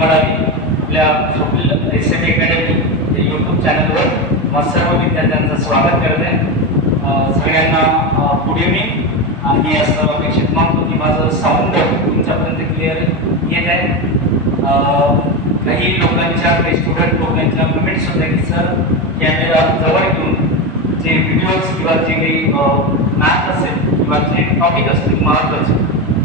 मराठी आपल्या SAT academy YouTube चॅनलवर मग सर्व विद्यार्थ्यांचं स्वागत करत आहे। सगळ्यांना गुड इव्हनिंग। आणि असं अपेक्षित मानतो की माझं साऊंड तुमच्यापर्यंत क्लिअर येत आहे। काही लोकांच्या काही स्टुडंट लोकांच्या कमेंट्स होत्या की सर कॅमेरा जवळ घेऊन जे व्हिडिओज किंवा जे काही मॅथ असेल किंवा जे टॉपिक असतील महत्त्वाचे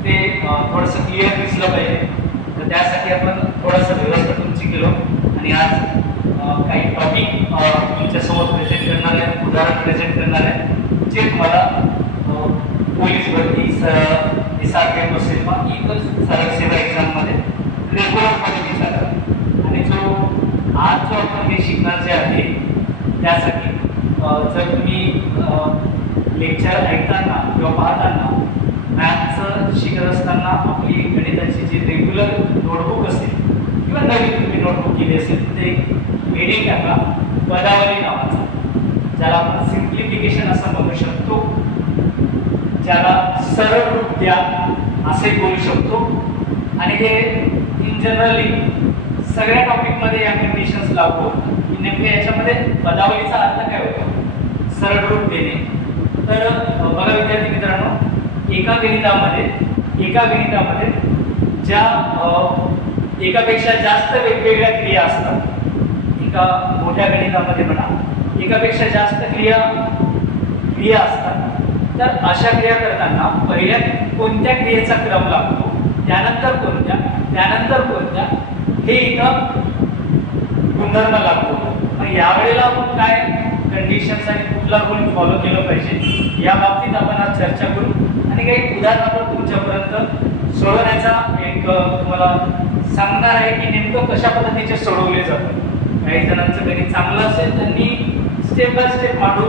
ते थोडंसं क्लिअर दिसलं पाहिजे। तर त्यासाठी आपण थोडंसं व्यवस्था तुमची केलो आणि आज काही टॉपिक तुमच्यासमोर प्रेझेंट करणार आहे, उदाहरण प्रेझेंट करणार आहे जे तुम्हाला पोलीस भरती SRPF असेल किंवा इतर सरळ सेवा एक्झाममध्ये रेग्युलरमध्ये विचारतात। आणि आज जो आपण हे शिकणार जे आहे त्यासाठी जर तुम्ही लेक्चर ऐकताना किंवा पाहताना मॅथ्सचं शिकत असताना आपली गणिताची जी रेग्युलर नोटबुक असेल किंवा नवीन तुम्ही नोटबुक केली असेल ते हेडिंग टाका पदावली नावाचा, ज्याला आपण सिम्प्लिफिकेशन असं म्हणू शकतो, ज्याला सरळ रूप द्या असे बोलू शकतो। आणि हे इन जनरली सगळ्या टॉपिकमध्ये या कंडिशन्स लागू की नेमके याच्यामध्ये पदावलीचा अर्थ काय होतो, सरळ रूप देणे। तर बघा विद्यार्थी मित्रांनो, एका गणितामध्ये ज्या एकापेक्षा जास्त वेगवेगळ्या क्रिया असतात, एका मोठ्या गणितामध्ये म्हणा एकापेक्षा जास्त क्रिया असतात, तर अशा क्रिया करताना पहिल्या कोणत्या क्रियेचा क्रम लागतो, त्यानंतर कोणत्या हे इथं गुणधर्म लागतो। मग यावेळेला आपण काय कंडिशन्स आणि कुठला रूल फॉलो केलं पाहिजे या बाबतीत आपण आज चर्चा करू आणि काही उदाहरण तुमच्यापर्यंत सोडवण्याचा एक तुम्हाला सांगणार आहे की नेमकं कशा पद्धतीचे सोडवले जातात। काही जणांचं गणित चांगलं असेल त्यांनी स्टेप बाय स्टेप मांडू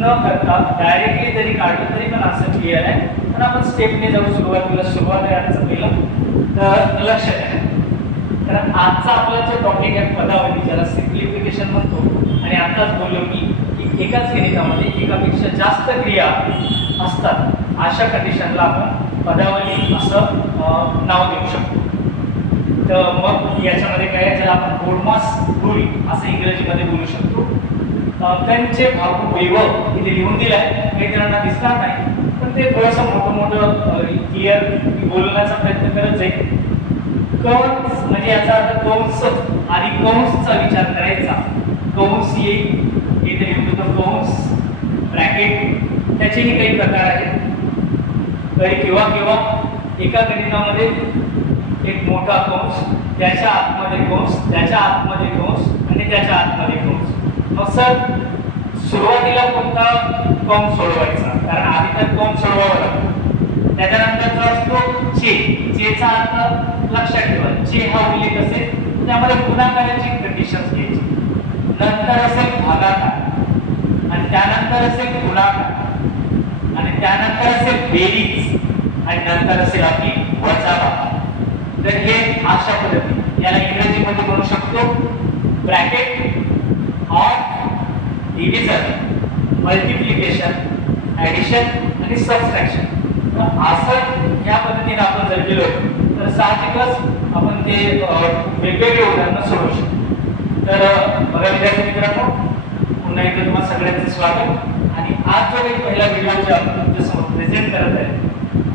न करता डायरेक्टली जरी काढलं तरी पण असं क्लिअर आहे, पण आपण स्टेपने जाऊ। सुरुवात आहे आजचं पहिलं, तर लक्ष द्या। तर आजचा आपला जो टॉपिक आहे पदावली, ज्याला सिम्प्लिफिकेशन म्हणतो। आणि आताच बोललो की एकाच गणितामध्ये एकापेक्षा जास्त क्रिया असतात, अशा कंडिशनला आपण पदावली असं नाव देऊ शकतो। तर मग याच्यामध्ये काय आहे, ज्याला आपण बोडमास रूल असं इंग्रजीमध्ये बोलू शकतो। त्यांचे भागवैभव इथे लिहून दिलं आहे, काही जणांना दिसणार नाही पण ते थोडंसं मोठं क्लिअर बोलण्याचा प्रयत्न करत जाईल। कंस म्हणजे याचा अर्थ कंस आणि कंसचा विचार करायचा, कंस येईल इथे लिहून देतो, कंस ब्रॅकेट, त्याचेही काही प्रकार आहेत। किंवा एका गणितामध्ये एक मोठा कंस, त्याच्या आतमध्ये कंस, त्याच्या आतमध्ये कंस आणि त्याच्या आतमध्ये कंस। मग सर सुरुवातीला कोणता कंस सोडवायचा, कारण आधी तर कंस सोडवावा लागतो। त्याच्यानंतरचा असतो चेचा अर्थ लक्षात ठेवा, चे हा उल्लेख असेल त्यामध्ये गुणाकाराची कंडिशन्स घ्यायची, नंतर असेल भागाकार आणि त्यानंतर असेल गुणाकार आणि त्यानंतर असेल बेरीज आणि नंतर असेल आपली वजाबाकी। तर हे अशा पद्धतीने याला इंग्रजीमध्ये म्हणू शकतो bracket or division, multiplication, addition आणि सबट्रॅक्शन। तर असं या पद्धतीने आपण जर गेलो तर साहजिकच आपण ते वेगवेगळे उदाहरणं सोडवू शकतो। तर बघा विद्यार्थी मित्रांनो, पुन्हा एकदा तुम्हाला सगळ्यांचं स्वागत। आणि आज जो एक पहिला व्हिडिओ जे आपण तुमच्यासमोर प्रेझेंट करत आहे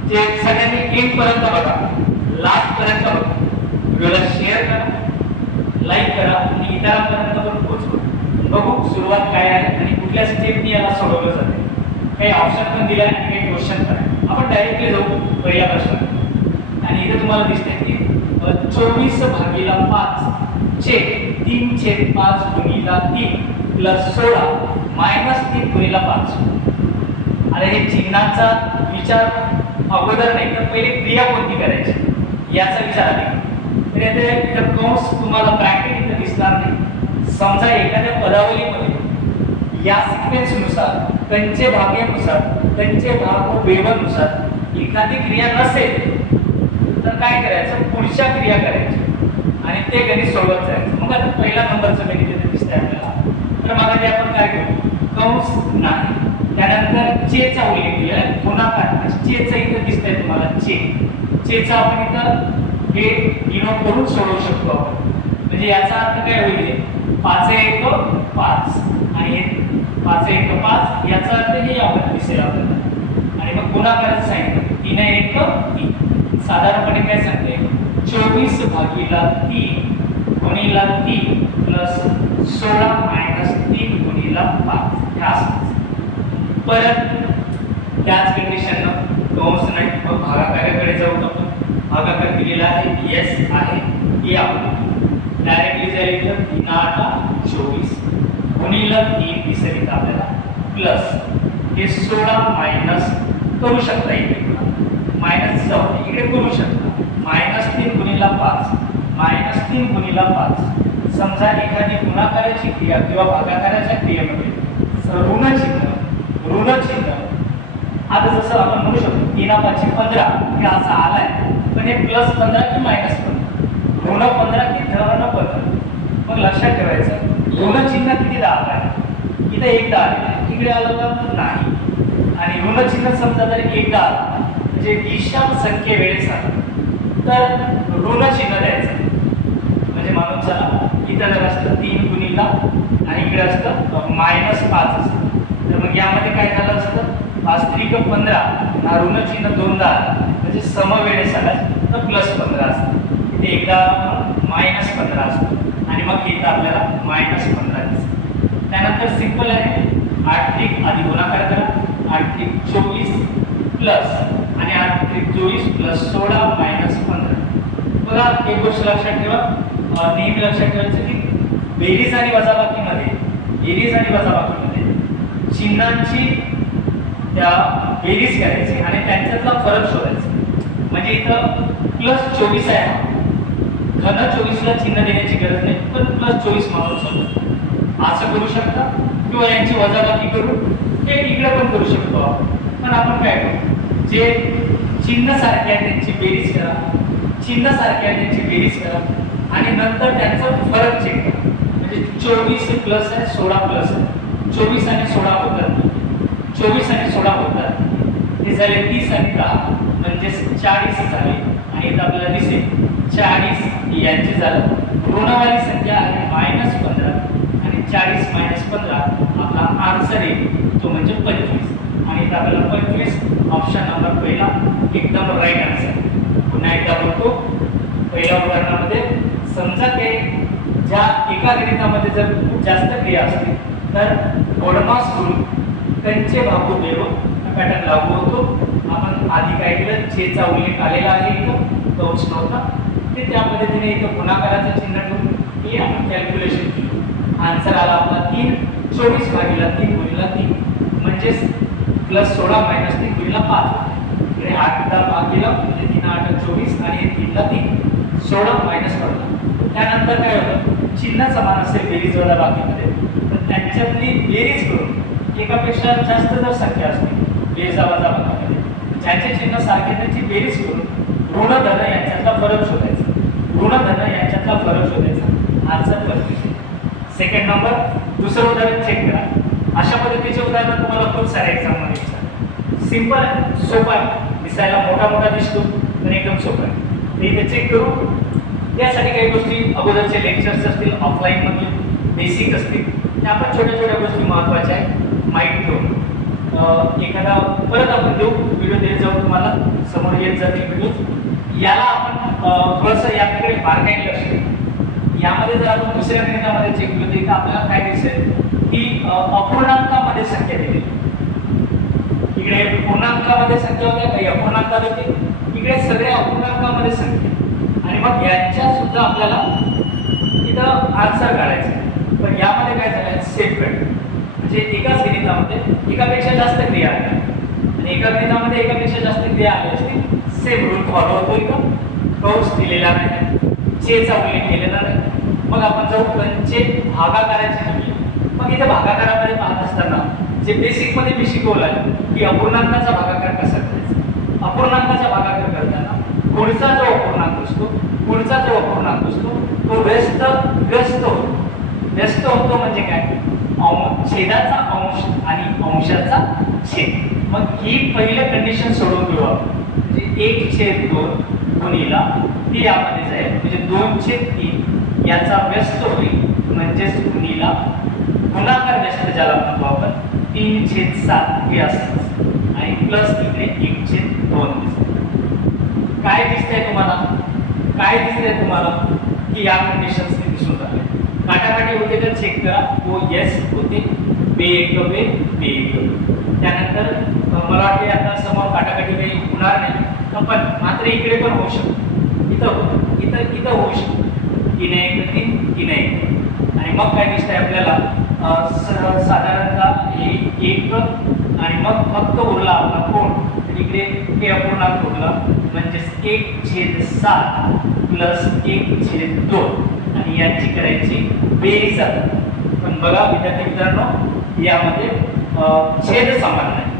ते सगळ्यांनी एंडपर्यंत बघा, लास्टपर्यंत बघा, व्हिडिओला शेअर करा, लाईक करा आणि इतरांपर्यंत पण पोहोचवा। बघू सुरुवात काय आहे आणि कुठल्या स्टेपनी याला सोडवलं जाते। काही ऑप्शन पण दिले आणि काही क्वेश्चन पण आहे। आपण डायरेक्टली जाऊ पहिल्या प्रश्नात। आणि इथे तुम्हाला दिसतंय की 24/5 चे 3/5 गुणिला 3 प्लस 16 मायनस 3 गुणिला 5। आणि हे चिन्हाचा विचार अगोदर नाही तर पहिले क्रिया कोणती करायची याचा विचार आधी। तर इथे कंस तुम्हाला ब्रॅकेट इथे दिसणार नाही। समजा एखाद्या पदावलीमध्ये या सिक्वेन्सनुसार कंचे भागेनुसार कंचे भागवैभवानुसार एखादी क्रिया नसेल तर काय करायचं, पुढच्या क्रिया करायची आणि ते गणित सोडवत जायचं। मग आता पहिला नंबरचं गणित इथे दिसतंय आपल्याला, तर मग ते आपण काय करू, कंस नाही, त्यानंतर चेचा उल्लेख केला गुणाकार, चेचा इथे दिसतंय तुम्हाला चेचा आपण इथं हे डिनोट करून सोडवू शकतो आपण. म्हणजे याचा अर्थ काय होईल, 5 एक 5 आणि 5 एक 5 याचा अर्थ हे यामध्ये दिसेल आपल्याला. आणि मग गुणाकाराचं सांगितलं 3 एक 3. साधारणपणे काय सांगते 24 भागीला 3 गुणिला 3 प्लस 16 मायनस 3 गुणिला 5 ह्या असतात. परत त्याच कंडिशननं कंस नाही, मग भागाकाराकडे जाऊ आपण. भागाकार दिलेला आहे एस आहे हे आपण डायरेक्टली जाईल इथं 3 8 24 गुणिला 3 दिसेल इथं आपल्याला प्लस हे 16 मायनस करू शकता इथे मायनस जाऊ इकडे करू शकता -3 गुणिला 5 -3 गुणिला 5. समजा एखादी गुणाकाराची क्रिया किंवा भागाकाराच्या क्रियेमध्ये ऋण चिन्ह आता जसं आपण म्हणू शकतो 3 5 15 हे असं आलाय, पण हे +15 की -15, ऋण 15 की धन 15. मग लक्षात ठेवायचं ऋण चिन्ह किती दाब आहे, इथे एकदा आले इकडे आलं तर नाही. आणि ऋण चिन्ह समजा जर एकदा आला म्हणजे विषम संख्ये वेळेस आला तर ऋण चिन्ह द्यायचं. म्हणजे मानून चला इथं जर असतं 3 गुणिला आणि इकडे असतं -5 असतं, तर मग यामध्ये काय झालं असतं 5 3 15 हा ऋण चिन्ह दोनदा म्हणजे समवेळेस आला तर +15 असतं. इथे एकदा -15 असतं आणि मग इथं आपल्याला -15 दिसतं. त्यानंतर सिंपल आहे 8 3 आधी गुणाकार करा 8 3 24 प्लस आणि 8 3 24 प्लस 16 -15. बघा एक गोष्ट लक्षात ठेवा, नेहमी लक्षात ठेवायचं की बेरीज आणि वजाबाकीमध्ये चिन्हांची त्या बेरीज करायची आणि त्यांच्यातला फरक शोधायचा. म्हणजे इथं +24 आहे, धन 24ला चिन्ह देण्याची गरज नाही, पण +24 मानून समजा असं करू शकता किंवा यांची वजाबाकी करू हे इकडे पण करू शकतो आपण. पण आपण काय करू, जे चिन्ह सारखे आहे त्यांची बेरीज करा, आणि नंतर त्यांचा फरक चेक करा. म्हणजे 24 प्लस आहे 16 प्लस आहे 24 आणि 16 होतात, 24 आणि 16 होतात, हे झाले 30 आणि 10 म्हणजे 40 झाले. आणि इथं आपल्याला दिसेल 40 यांची झालं ऋणवाली संख्या आहे -15 आणि 40 - 15 आपला आन्सर आहे तो म्हणजे 25. आणि इथं आपल्याला 25 ऑप्शन नंबर पहिला एकदम राईट आन्सर. पुन्हा एकदा बोलतो, पहिल्या उदाहरणामध्ये समजा ते ज्या एका गणितामध्ये जर खूप जास्त क्रिया असतील तर गोडमास करून त्यांचे भागू देव पॅटर्न लागू होतो. आपण आधी काय केलं, छेचा उल्लेख आलेला आहे इथं कंस नव्हता, ते त्या पद्धतीने इथं गुणाकाराचं चिन्ह ठेवून हे आपण कॅल्क्युलेशन केलं. आन्सर आला आपला 3 24 भागीला 3 गुणिला 3 म्हणजेच +16 - 3 गुणिला 5. इकडे 8 चा भाग केला म्हणजे 3 8 24 आणि 3 ला 3 16 - 15. त्यानंतर काय होतं, चिन्ह समान असेल बेरीज वजाबाकीमध्ये तर त्यांच्यातली बेरीज करून एकापेक्षा जास्त जर संख्या असतील बेरीज वजाबाकीमध्ये ज्यांचे चिन्ह सारखे त्यांची बेरीज करून ऋण धन यांच्यातला फरक शोधायचा. आन्सर 25. सेकंड नंबर दुसरं उदाहरण चेक करा. अशा पद्धतीचे उदाहरण तुम्हाला खूप सारे एक्झाम मध्ये विचारतात. सिंपल आहे, सोपा आहे, दिसायला मोठा दिसतो पण एकदम सोपा आहे. ते इथे चेक करू. त्यासाठी काही गोष्टी अगोदरचे लेक्चर्स असतील ऑफलाईन मधले बेसिक असतील त्या आपण छोट्या गोष्टी महत्त्वाच्या आहेत माहीत ठेवून एखादा परत आपण देऊ व्हिडिओ देत जाऊ, तुम्हाला समोर येत जाते व्हिडिओ. याला आपण थोडंसं याकडे बारकाईने लक्ष देऊ. यामध्ये जर आपण दुसऱ्या गणितामध्ये चेक केलं तर आपल्याला काय दिसेल की अपूर्णांकामध्ये संख्या दिली. इकडे पूर्णांकामध्ये संख्या होत्या, काही अपूर्णांकात होते, इकडे सगळ्या अपूर्णांकामध्ये संख्या. आणि मग यांच्या सुद्धा आपल्याला इथं आन्सर काढायचं. पण यामध्ये काय झालं सेपरेट, म्हणजे एकाच गणितामध्ये एकापेक्षा जास्त क्रिया आल्या आणि एका गणितामध्ये एकापेक्षा जास्त क्रिया आल्या असतील सेम रूल फॉलो होतो. इथं कंस दिलेला नाही, चेचा उल्लेख केलेला नाही. मग आपण जाऊ कंचे भागाकाराची नवी. मग इथे भागाकारामध्ये पाहत असताना जे बेसिक मध्ये मी शिकवलं आहे की अपूर्णांकाचा भागाकार कसा करायचा. अपूर्णांकाचा भागाकार करताना पुढचा जो अपूर्णांक असतो तो व्यस्त होतो म्हणजे काय, छेदाचा अंश आणि अंशाचा छेद. मग ही पहिलं कंडिशन सोडून घेऊ आपण, म्हणजे 1/2 गुणिला ती यामध्येच आहे, म्हणजे 2/3 याचा व्यस्त होईल, म्हणजेच गुणीला गुणाकार व्यस्त ज्याला म्हणतो आपण 3/7 हे असतं आणि प्लस इकडे 1/2 दिसतं. काय दिसतंय तुम्हाला? काय दिसतंय तुम्हाला की या कंडिशन्स दिसून राहिले. काटाकाटी होते तर चेक करा. हो येस होते, बे त्यानंतर मला वाटते आता समोर काटाकाटी काही होणार नाही, पण मात्र इकडे पण होऊ शकतो, इथं होऊ शकतो, की नाही. आणि मग काय दिसतंय आपल्याला साधारणतः एक आणि मग फक्त उरला आपला कोण, तर इकडे हे अपूर्णांक उरला, म्हणजेच 1/7 प्लस 1/2 आणि यांची करायची बेरीज. पण बघा विद्यार्थी मित्रांनो, यामध्ये छेद समान नाही.